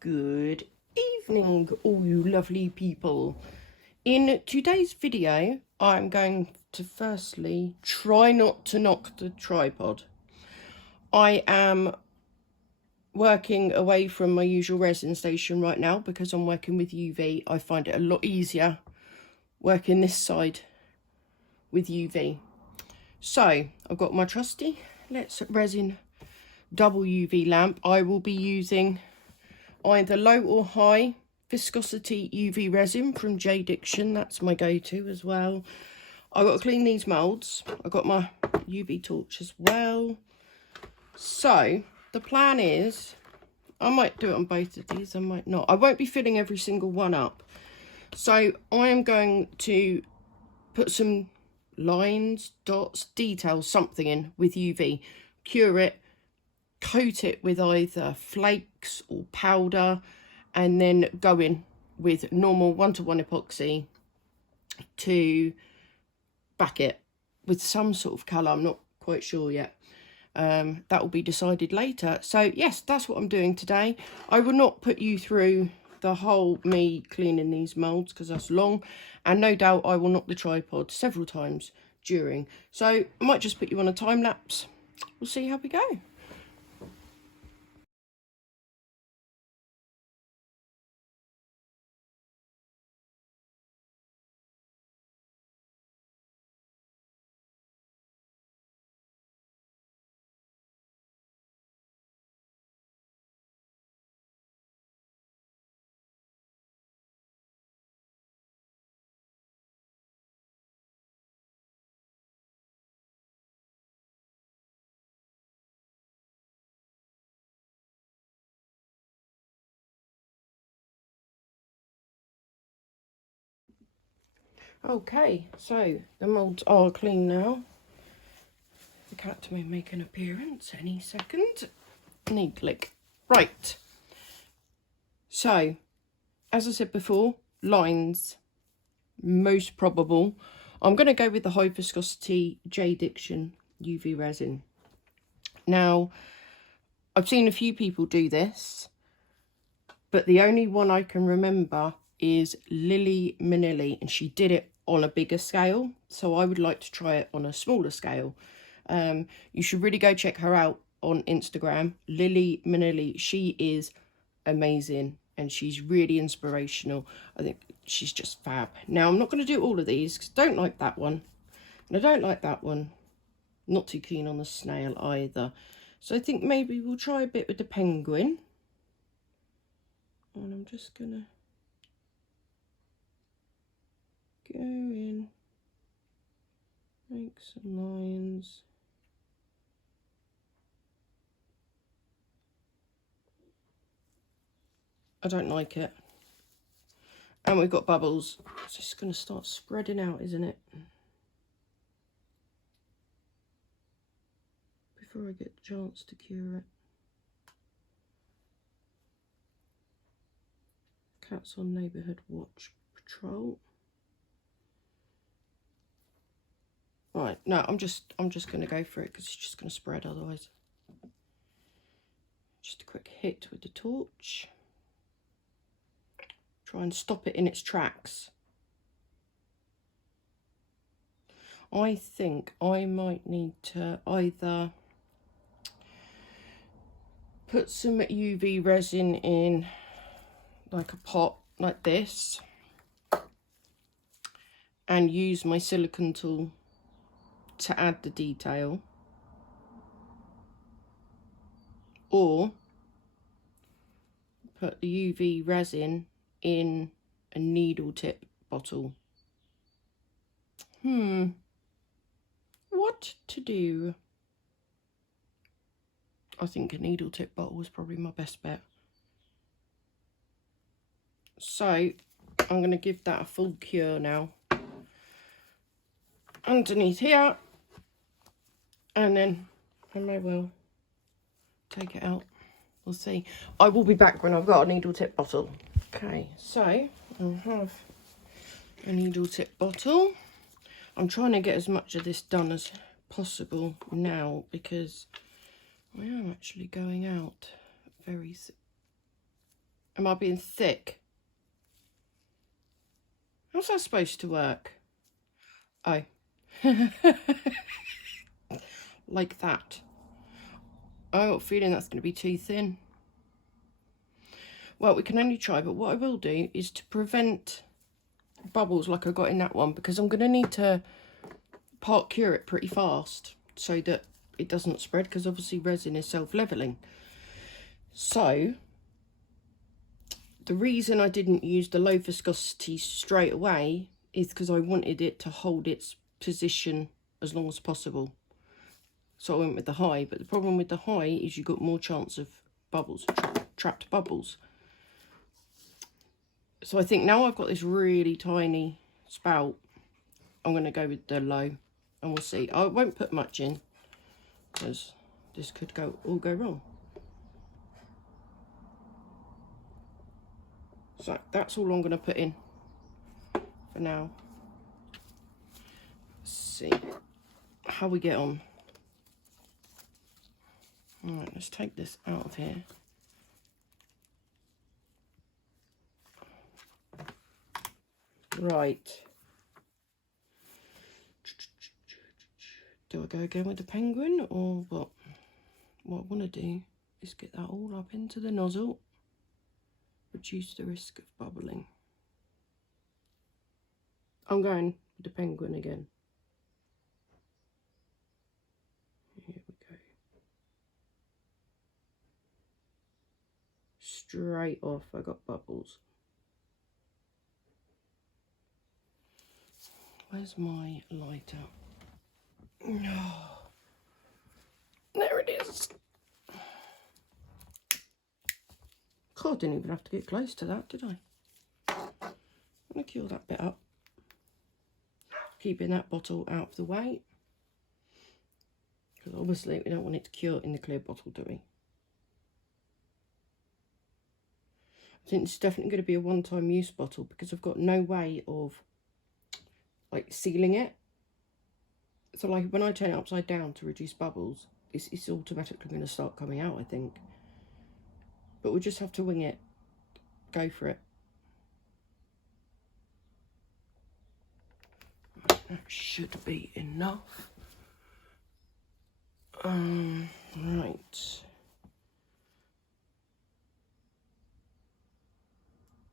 Good evening, all you lovely people. In today's video, I'm going to firstly try not to knock the tripod. I am working away from my usual resin station right now because I'm working with UV. I find it a lot easier working this side with UV. So I've got my trusty Resin double UV lamp. I will be using either low or high viscosity UV resin from J Diction. That's my go-to as well. I've got to clean these moulds. I've got my UV torch as well. So the plan is, I might do it on both of these, I might not. I won't be filling every single one up. So I am going to put some lines, dots, details, something in with UV, cure it, coat it with either flakes or powder, and then go in with normal 1:1 epoxy to back it with some sort of colour. I'm not quite sure yet. That will be decided later. So yes, that's what I'm doing today. I will not put you through the whole me cleaning these moulds because that's long, and no doubt I will knock the tripod several times during. So I might just put you on a time lapse. We'll see how we go. Okay, so the moulds are clean now. The cat may make an appearance any second. Knee click. Right. So, as I said before, lines, most probable. I'm going to go with the high viscosity J Diction UV resin. Now, I've seen a few people do this, but the only one I can remember is Lily Minilli, and she did it on a bigger scale, so I would like to try it on a smaller scale. You should really go check her out on Instagram, Lily Minilli. She is amazing and she's really inspirational. I think she's just fab. Now, I'm not going to do all of these because I don't like that one and I don't like that one. Not too keen on the snail either. So I think maybe we'll try a bit with the penguin. And I'm just going to go in, make some lines. I don't like it. And we've got bubbles. It's just going to start spreading out, isn't it? Before I get the chance to cure it. Cat's on neighbourhood watch patrol. Right, no, I'm just going to go for it because it's just going to spread otherwise. Just a quick hit with the torch. Try and stop it in its tracks. I think I might need to either put some UV resin in like a pot like this and use my silicone tool to add the detail, or put the UV resin in a needle tip bottle. What to do? I think a needle tip bottle is probably my best bet. So I'm going to give that a full cure now. Underneath here, and then I may well take it out. We'll see. I will be back when I've got a needle tip bottle. Okay, so I have a needle tip bottle. I'm trying to get as much of this done as possible now because I am actually going out very Am I being thick? How's that supposed to work? Oh. Like that. I got a feeling that's going to be too thin. Well, we can only try, but what I will do is to prevent bubbles like I got in that one, because I'm going to need to part cure it pretty fast so that it doesn't spread, because obviously resin is self-leveling. So the reason I didn't use the low viscosity straight away is because I wanted it to hold its position as long as possible. So I went with the high, but the problem with the high is you've got more chance of bubbles, trapped bubbles. So I think now I've got this really tiny spout, I'm going to go with the low, and we'll see. I won't put much in because this could all go wrong. So that's all I'm going to put in for now. Let's see how we get on. Alright, let's take this out of here. Right. Do I go again with the penguin, or what? What I want to do is get that all up into the nozzle. Reduce the risk of bubbling. I'm going with the penguin again. Here we go. Straight off, I got bubbles. Where's my lighter? Oh, there it is. God, I didn't even have to get close to that, did I? I'm going to cure that bit up. Keeping that bottle out of the way. Because obviously we don't want it to cure in the clear bottle, do we? I think it's definitely going to be a one-time use bottle, because I've got no way of like sealing it. So like when I turn it upside down to reduce bubbles, it's automatically going to start coming out, I think. But we'll just have to wing it. Go for it. That should be enough. Right.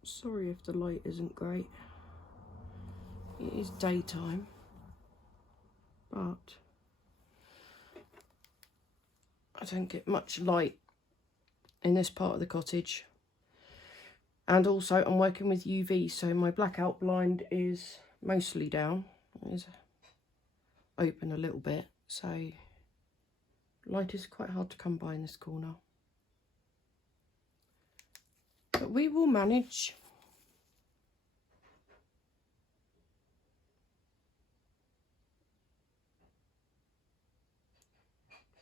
Sorry if the light isn't great. It is daytime, but I don't get much light in this part of the cottage. And also I'm working with UV, so my blackout blind is mostly down. It is open a little bit, so light is quite hard to come by in this corner. But we will manage.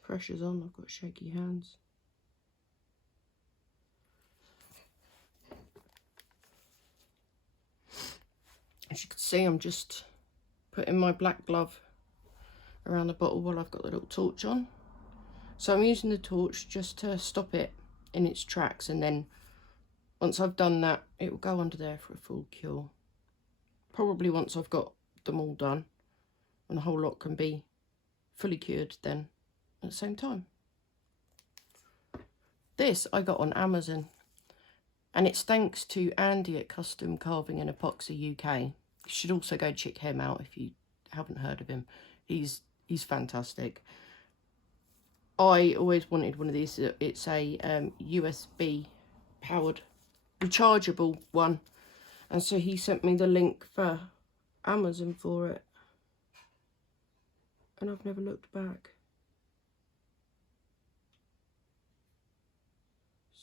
Pressure's on, I've got shaky hands. As you can see, I'm just putting my black glove around the bottle while I've got the little torch on. So I'm using the torch just to stop it in its tracks, and then once I've done that, it will go under there for a full cure. Probably once I've got them all done and the whole lot can be fully cured then at the same time. This I got on Amazon, and it's thanks to Andy at Custom Carving and Epoxy UK. You should also go check him out if you haven't heard of him. He's fantastic. I always wanted one of these. It's a USB powered rechargeable one, and so he sent me the link for Amazon for it, and I've never looked back.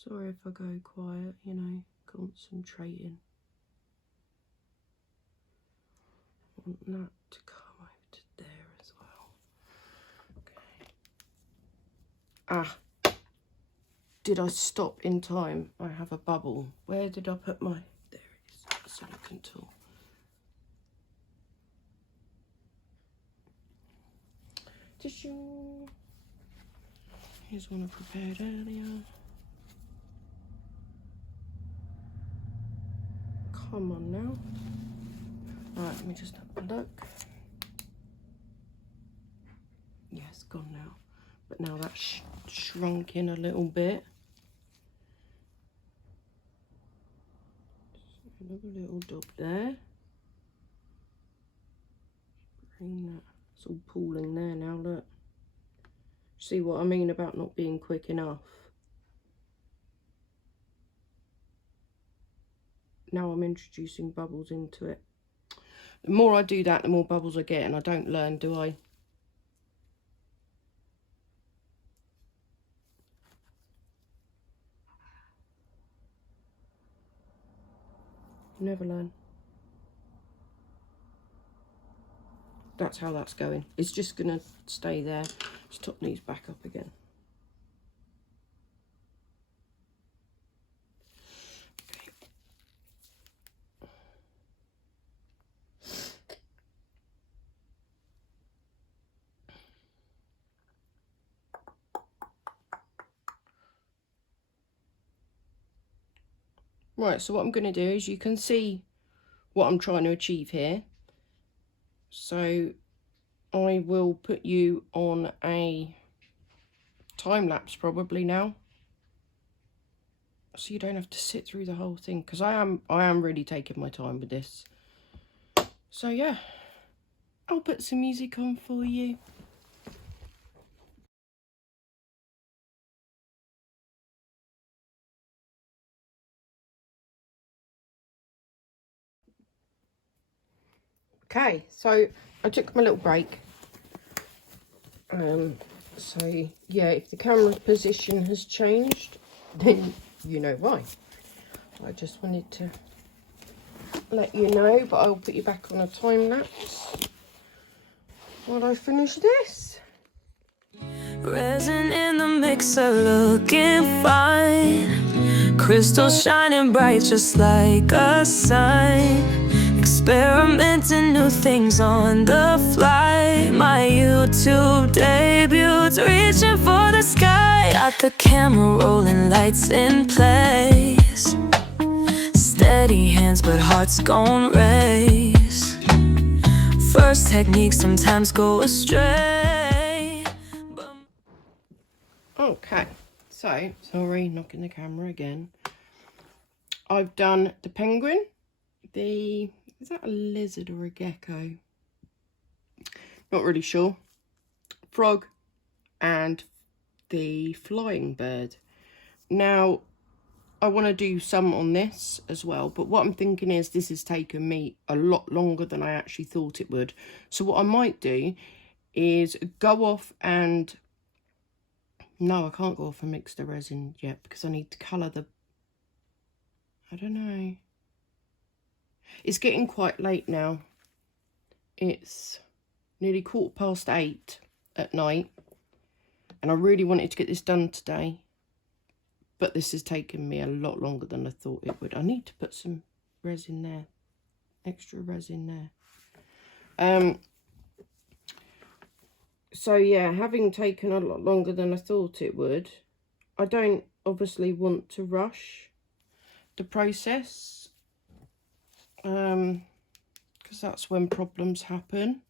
Sorry if I go quiet, you know, concentrating. I want that to come over to there as well. Okay. Ah, did I stop in time? I have a bubble. Where did I put my... There it is, the silicone tool. Tissue. Here's one I prepared earlier. Come on now. Right, let me just have a look. Yeah, it's gone now. But now that's shrunk in a little bit. Another little dot there. Bring that. It's all pooling there now, look. See what I mean about not being quick enough? Now I'm introducing bubbles into it. The more I do that, the more bubbles I get, and I don't learn, do I? Never learn. That's how that's going. It's just going to stay there. Just top these back up again. Right, so what I'm going to do is, you can see what I'm trying to achieve here. So I will put you on a time lapse probably now, so you don't have to sit through the whole thing, because I am really taking my time with this. So yeah, I'll put some music on for you. Okay, so I took my little break. So yeah, if the camera position has changed, then you know why. I just wanted to let you know, but I'll put you back on a time lapse while I finish this. Resin in the mixer looking fine, crystals shining bright just like a sign. Experimenting new things on the fly. My YouTube debut's reaching for the sky. Got the camera rolling, lights in place. Steady hands but hearts gon' race. First techniques sometimes go astray. Okay, so sorry, knocking the camera again. I've done the penguin, is that a lizard or a gecko? Not really sure. Frog and the flying bird. Now, I want to do some on this as well, but what I'm thinking is this has taken me a lot longer than I actually thought it would. So what I might do is go off and... No, I can't go off and mix the resin yet because I need to colour the... I don't know. It's getting quite late now. It's nearly 8:15 at night. And I really wanted to get this done today. But this has taken me a lot longer than I thought it would. I need to put some resin there. Extra resin there. So yeah, having taken a lot longer than I thought it would, I don't obviously want to rush the process. Because that's when problems happen.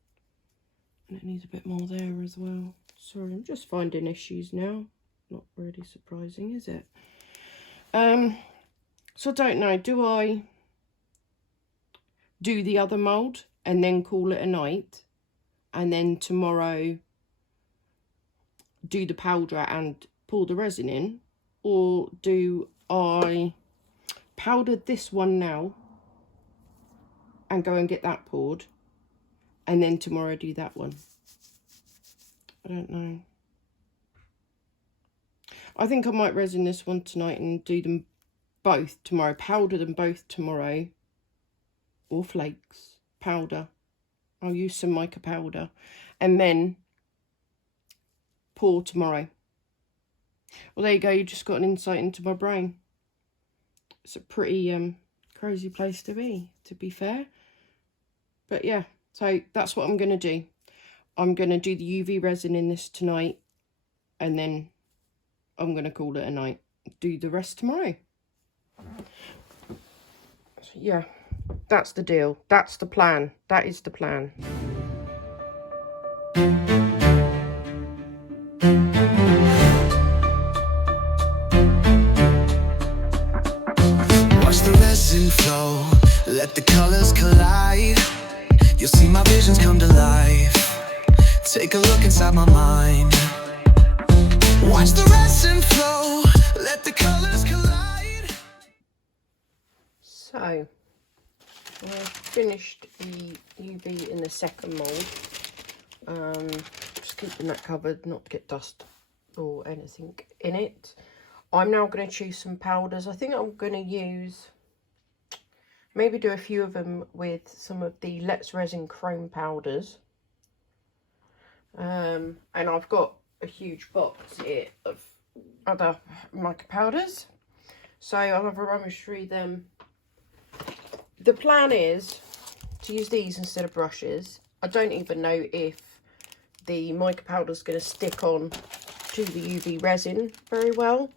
And it needs a bit more there as well. Sorry, I'm just finding issues now. Not really surprising, is it? So I don't know, do I do the other mould and then call it a night, and then tomorrow do the powder and pour the resin in, or do I powder this one now and go and get that poured, and then tomorrow do that one? I don't know. I think I might resin this one tonight and do them both tomorrow. Powder them both tomorrow. Or flakes. Powder. I'll use some mica powder. And then pour tomorrow. Well, there you go. You just got an insight into my brain. It's a pretty crazy place to be fair. But yeah, so that's what I'm going to do. I'm going to do the UV resin in this tonight. And then I'm going to call it a night. Do the rest tomorrow. So, yeah, That's the deal. That's the plan. That is the plan. Watch the resin flow, let the colors collide. You'll see my visions come to life. Take a look inside my mind. Watch the resin flow, let the colors collide. So, I've finished the UV in the second mould. Just keeping that covered, not to get dust or anything in it. I'm now going to choose some powders. I think I'm going to use, maybe do a few of them with some of the Let's Resin chrome powders. And I've got a huge box here of other mica powders, so I'll have a rummage through them. The plan is to use these instead of brushes. I don't even know if the mica powder is going to stick on to the UV resin very well,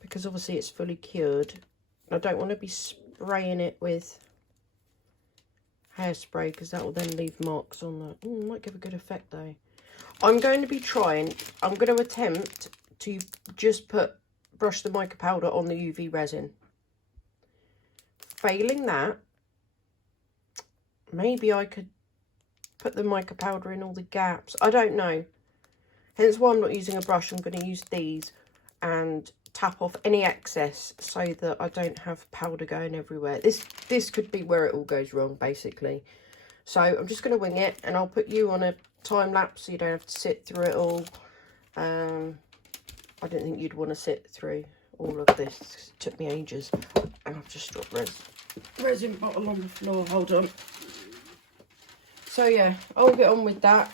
because obviously it's fully cured. I don't want to be spraying it with hairspray, because that will then leave marks on the... might give a good effect though. I'm going to attempt to just brush the mica powder on the UV resin. Failing that, maybe I could put the mica powder in all the gaps. I don't know. Hence why I'm not using a brush. I'm going to use these and tap off any excess so that I don't have powder going everywhere. This could be where it all goes wrong, basically. So I'm just going to wing it, and I'll put you on a time lapse so you don't have to sit through it all. I don't think you'd want to sit through all of this. It took me ages, and I've just dropped resin bottle on the floor. Hold on. So yeah, I'll get on with that.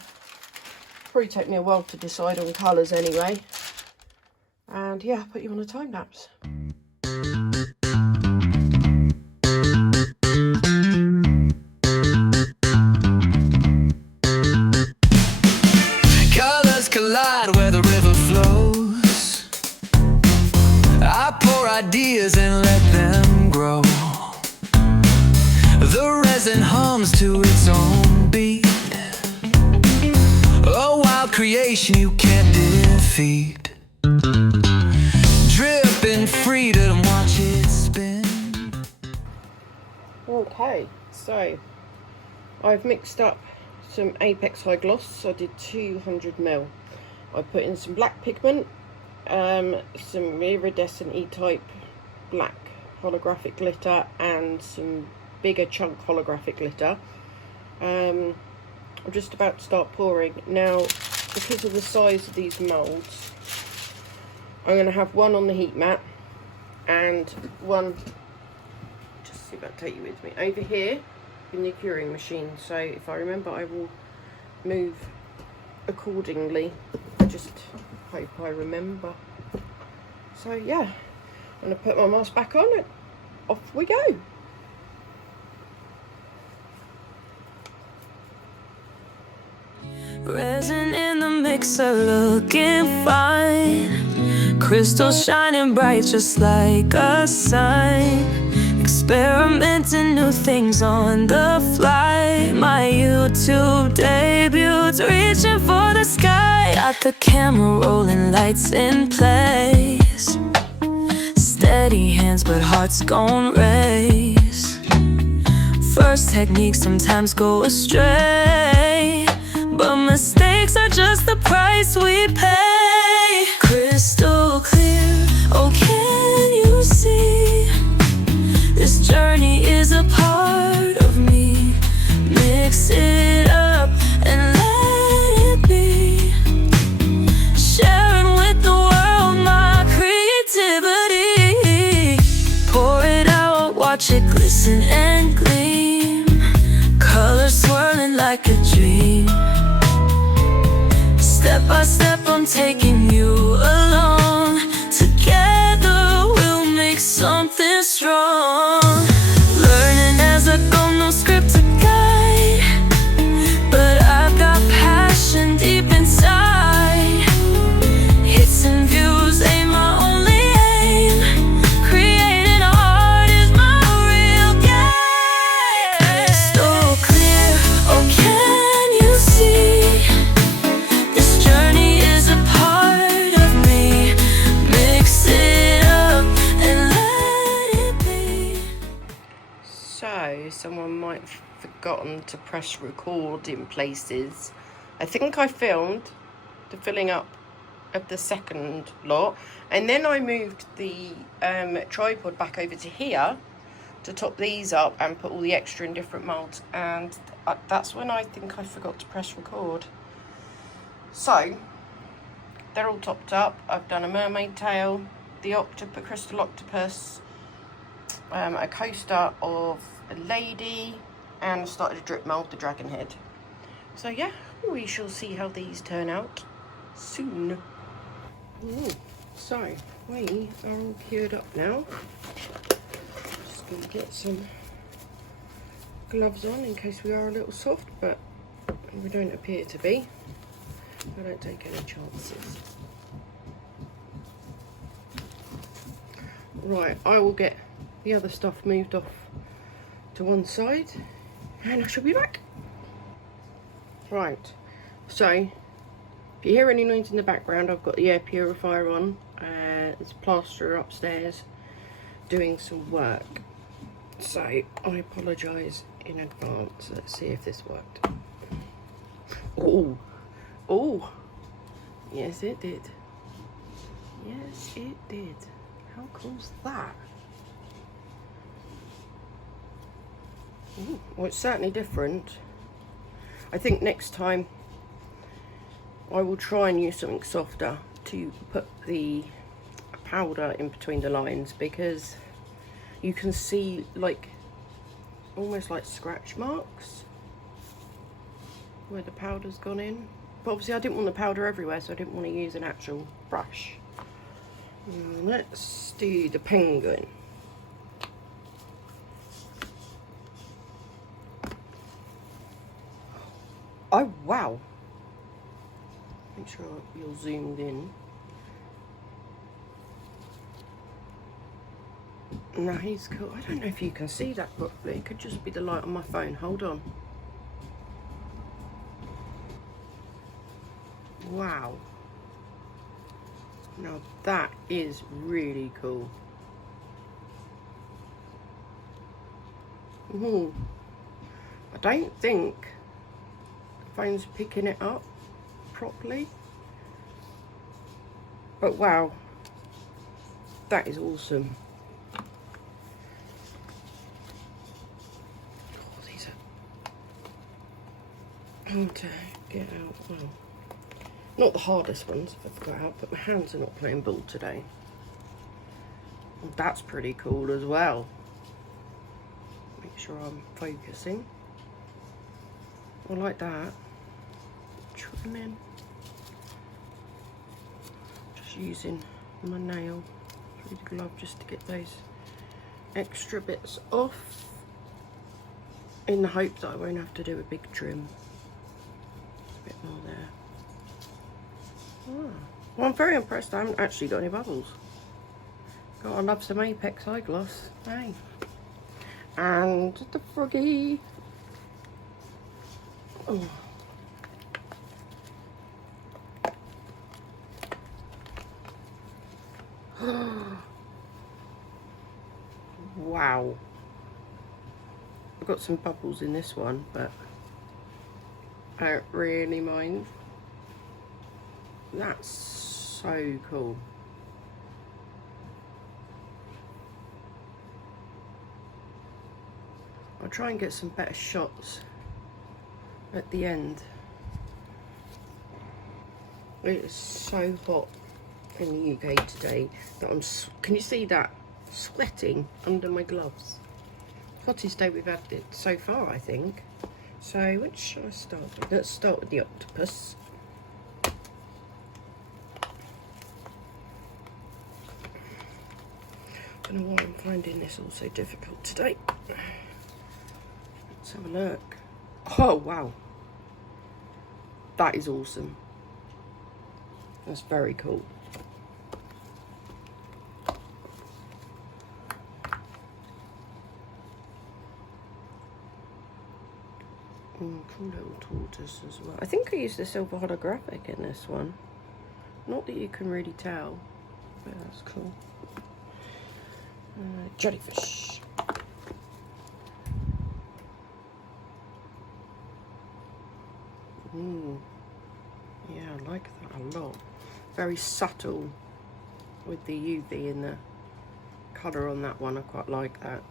Probably take me a while to decide on colours anyway. And yeah, I'll put you on a time lapse. Colors collide where the river flows. I pour ideas and let them grow. The resin hums to its own beat. A wild creation you can't defeat. Dripping freedom, watch it spin. Okay, so I've mixed up some Apex High Gloss. I did 200ml. I put in some black pigment, some iridescent E-type black holographic glitter, and some bigger chunk holographic glitter. I'm just about to start pouring. Now, because of the size of these moulds, I'm going to have one on the heat mat and one, just see if I can take you with me, over here in the curing machine. So if I remember, I will move accordingly. I just hope I remember. So yeah, I'm going to put my mask back on and off we go. Resin in the mixer looking fine. Crystal shining bright just like a sign. Experimenting new things on the fly. My YouTube debuts, reaching for the sky. Got the camera rolling, lights in place. Steady hands but hearts gon' race. First techniques sometimes go astray, but mistakes are just the price we pay. Crystal clear, oh can you see? This journey is a part of me. Mix it up and let it be. Sharing with the world my creativity. Pour it out, watch it glisten and gleam. Colors swirling like a dream. Step by step I'm taking you along. Together we'll make something strong. Learning as I go, no script to guide, but I've got passion deep inside. Hits and views ain't my only aim. Creating art is my real game. someone might have forgotten to press record in places. I think I filmed the filling up of the second lot, and then I moved the tripod back over to here to top these up and put all the extra in different moulds, and that's when I think I forgot to press record. So they're all topped up. I've done a mermaid tail, the crystal octopus, a coaster of a lady, and I started to drip mould the dragon head. So yeah, we shall see how these turn out soon. Ooh, so we are all cured up now. Just going to get some gloves on in case we are a little soft, but we don't appear to be. I don't take any chances. Right, I will get the other stuff moved off to one side and I shall be back. Right, so if you hear any noise in the background, I've got the air purifier on. There's a plasterer upstairs doing some work, so I apologise in advance. Let's see if this worked. Oh, yes it did. Yes it did. How cool's that? Ooh, well, it's certainly different. I think next time I will try and use something softer to put the powder in between the lines, because you can see like almost like scratch marks where the powder's gone in. But obviously I didn't want the powder everywhere, so I didn't want to use an actual brush. Let's do the penguin. Oh wow. Make sure you're zoomed in. No, he's cool. I don't know if you can see that properly. It could just be the light on my phone. Hold on. Wow. Now that is really cool. Ooh. I don't think the phone's picking it up properly. But wow. That is awesome. Oh, these are hard to get out. Well, not the hardest ones I've got out, but my hands are not playing ball today. Well, that's pretty cool as well. Make sure I'm focusing. I like that. Trim in. Just using my nail through the glove just to get those extra bits off, in the hope that I won't have to do a big trim. A bit more there. Oh. Well, I'm very impressed I haven't actually got any bubbles. God, I love some Apex eyeglass. Hey. And the froggy. Oh. Wow. I've got some bubbles in this one, but I don't really mind. That's so cool. I'll try and get some better shots at the end. It is so hot in the UK today that can you see that? Sweating under my gloves. Hottest day we've had it so far, I think. So which shall I start with? Let's start with the octopus. I don't know why I'm finding this all so difficult today. Let's have a look. Oh wow, that is awesome. That's very cool. Cool little tortoise as well. I think I used the silver holographic in this one. Not that you can really tell, but that's cool. Jellyfish. very subtle with the UV and the colour on that one. I quite like that.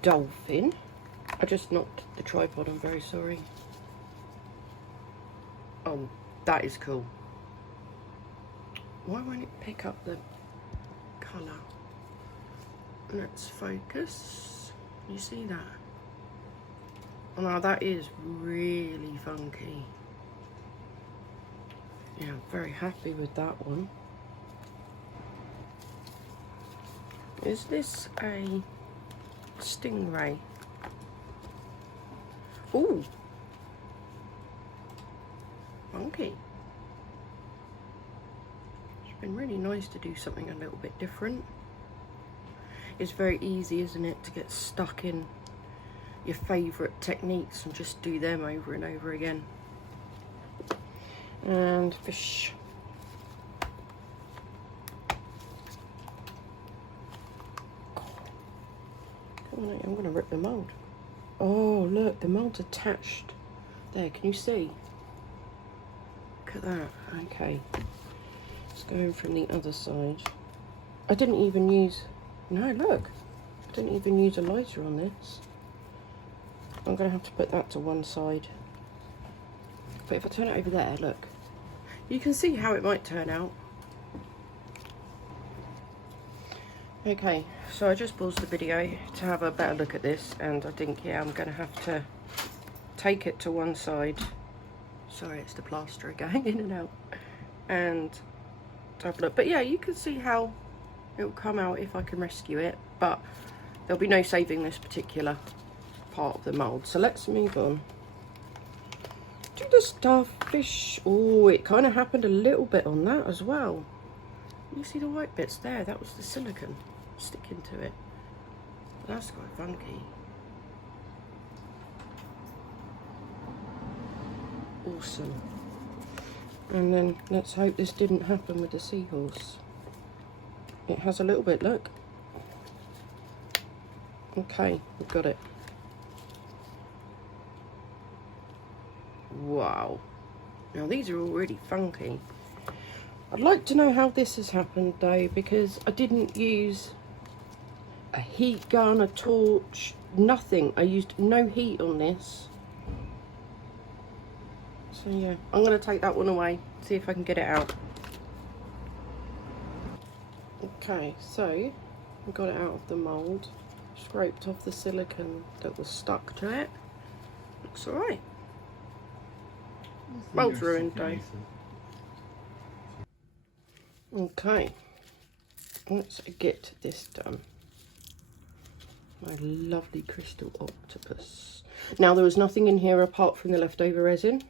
Dolphin. I just knocked the tripod, I'm very sorry. Oh, that is cool. Why won't it pick up the colour? Let's focus. You see that? Oh no, that is really funky. Yeah, I'm very happy with that one. Is this a Stingray? Ooh, funky. It's been really nice to do something a little bit different. It's very easy, isn't it, to get stuck in your favourite techniques and just do them over and over again. And fish. Come on, I'm going to rip the mould. Oh, look, the mould's attached. There, can you see? Look at that. Okay. Let's go in from the other side. I didn't even use... No, look. I didn't even use a lighter on this. I'm going to have to put that to one side. But if I turn it over there, look. You can see how it might turn out. Okay, so I just paused the video to have a better look at this, and I think, yeah, I'm going to have to take it to one side. Sorry, it's the plaster going in and out. And have a look. But yeah, you can see how it will come out if I can rescue it, but there'll be no saving this particular part of the mould. So let's move on to the starfish. Oh, it kind of happened a little bit on that as well. You see the white bits there? That was the silicone sticking to it. That's quite funky. Awesome. And then let's hope this didn't happen with the seahorse. It has a little bit, look. Okay, we've got it. Wow. Now these are all really funky. I'd like to know how this has happened though, because I didn't use a heat gun, a torch, nothing. I used no heat on this. So yeah, I'm going to take that one away, see if I can get it out. Okay, so I got it out of the mould, scraped off the silicone that was stuck to it. Looks alright. Mould's ruined though. Okay, let's get this done. My lovely crystal octopus. Now there was nothing in here apart from the leftover resin.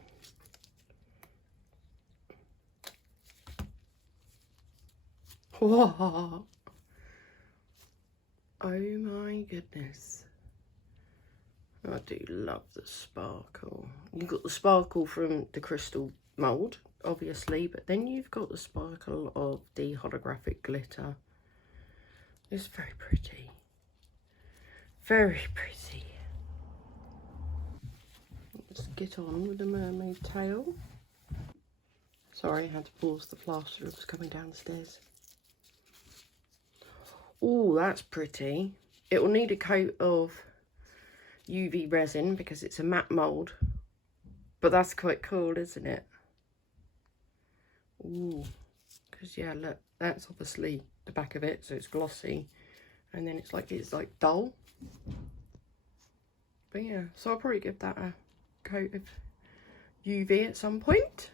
Wow. Oh my goodness. I do love the sparkle. You've got the sparkle from the crystal mould, obviously, but then you've got the sparkle of the holographic glitter. It's very pretty. Very pretty. Let's get on with the mermaid tail. Sorry, I had to pause the plaster. It was coming down the stairs. Oh, that's pretty. It will need a coat of UV resin because it's a matte mould. But that's quite cool, isn't it? Ooh, because yeah, look, that's obviously the back of it, so it's glossy. And then it's like dull. But yeah, so I'll probably give that a coat of UV at some point.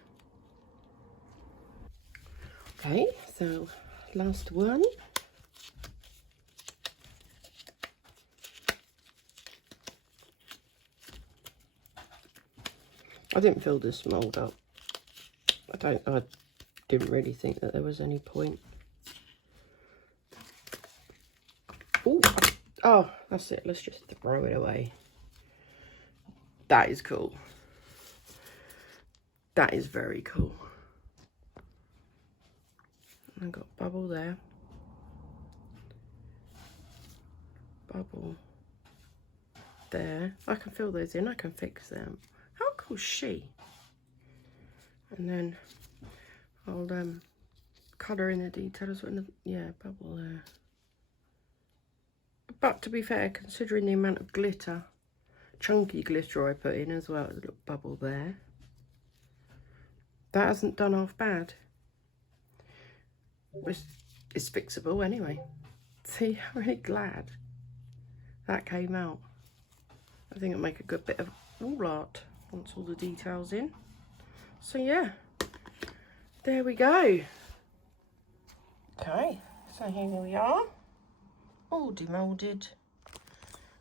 Okay, so last one. I didn't fill this mould up. I didn't really think that there was any point. Ooh, oh, that's it. Let's just throw it away. That is cool. That is very cool. I've got bubble there. Bubble there. I can fill those in. I can fix them. How cool is she? And then I'll colour in the details. Yeah, bubble there. But to be fair, considering the amount of glitter, chunky glitter I put in as well, there's a little bubble there. That hasn't done half bad. It's fixable anyway. See, I'm really glad that came out. I think it'll make a good bit of wall art once all the details in. So yeah, there we go. Okay, so here we are, all demoulded.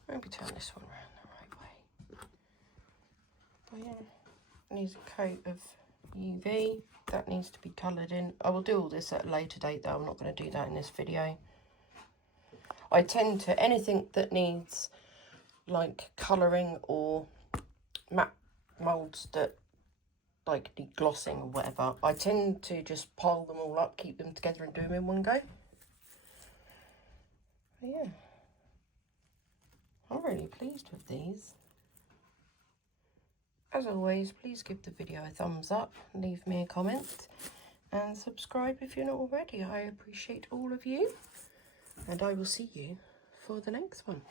Maybe turn this one around the right way. But yeah, needs a coat of UV. That needs to be coloured in. I will do all this at a later date though. I'm not going to do that in this video. I tend to, anything that needs like colouring or matte moulds that like need glossing or whatever, I tend to just pile them all up, keep them together and do them in one go. But yeah, I'm really pleased with these. As always, please give the video a thumbs up, leave me a comment and subscribe if you're not already. I appreciate all of you, and I will see you for the next one.